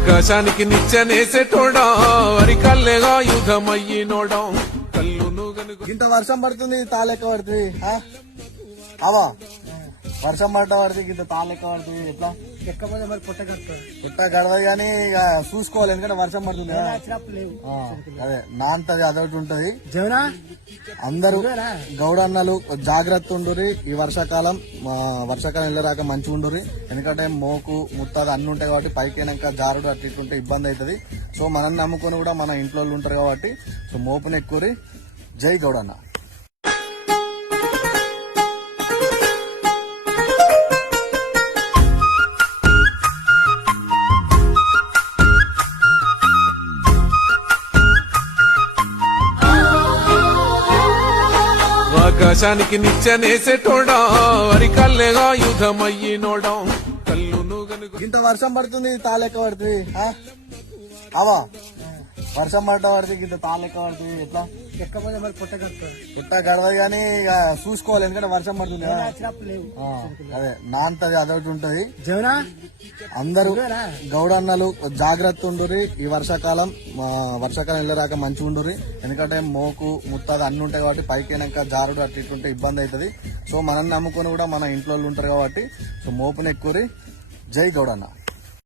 ఆకాశానికి నిచ్చెనేసేటోడా అరికల్లేగా యుధమయ్యినోడా కల్లును గనుగు. ఇంత వర్షం పడుతుంది తాళెక్క పడుతుంది అవా వర్షం పడ్డ పడుతుంది ఇంత తాళెక్క పడుతుంది ఎట్లా ఎక్కపోతే మరి పుట్ట కడతారు పుట్ట గడవదు కానీ ఇక చూసుకోవాలి ఎందుకంటే వర్షం పడుతుంది కదా. అదే నాంతది అదొకటి ఉంటది. అందరూ గౌడన్నలు జాగ్రత్త ఉండురి. ఈ వర్షాకాలం వెళ్ళరాక మంచిగా ఉండురి. ఎందుకంటే మోకు ముత్తాది అన్ని ఉంటాయి కాబట్టి పైకినాక జారుడు అట్లా ఇట్లుంటే ఇబ్బంది అవుతుంది. సో మనం నమ్ముకొని కూడా మన ఇంట్లో ఉంటారు కాబట్టి సో మోపుని ఎక్కువరి. జై గౌడన్న. ఆకాశానికి నిచ్చెనేసేటోడా అరికల్లేగా యుధమయ్యినోడా కల్లును గనుగు. ఇంత వర్షం పడుతుంది తాళెక్క పడుతుంది అవా వర్షం పడ్డ పడుతుంది ఇంత తాళెక్క పడుతుంది ఎట్లా ఎక్కపోతే మరి పుట్ట కడతారు పుట్ట గడవదు కానీ ఇక చూసుకోవాలి ఎందుకంటే వర్షం పడుతుంది కదా. అదే నాంతది అదొకటి ఉంటది. అందరూ గౌడన్నలు జాగ్రత్త ఉండురి. ఈ వర్షాకాలం వెళ్ళరాక మంచిగా ఉండురి. ఎందుకంటే మోకు ముత్తాది అన్ని ఉంటాయి కాబట్టి పైకినాక జారుడు అట్లా ఇట్లుంటే ఇబ్బంది అవుతుంది. సో మనం నమ్ముకొని కూడా మన ఇంట్లో ఉంటారు కాబట్టి సో మోపుని ఎక్కువరి. జై గౌడన్న.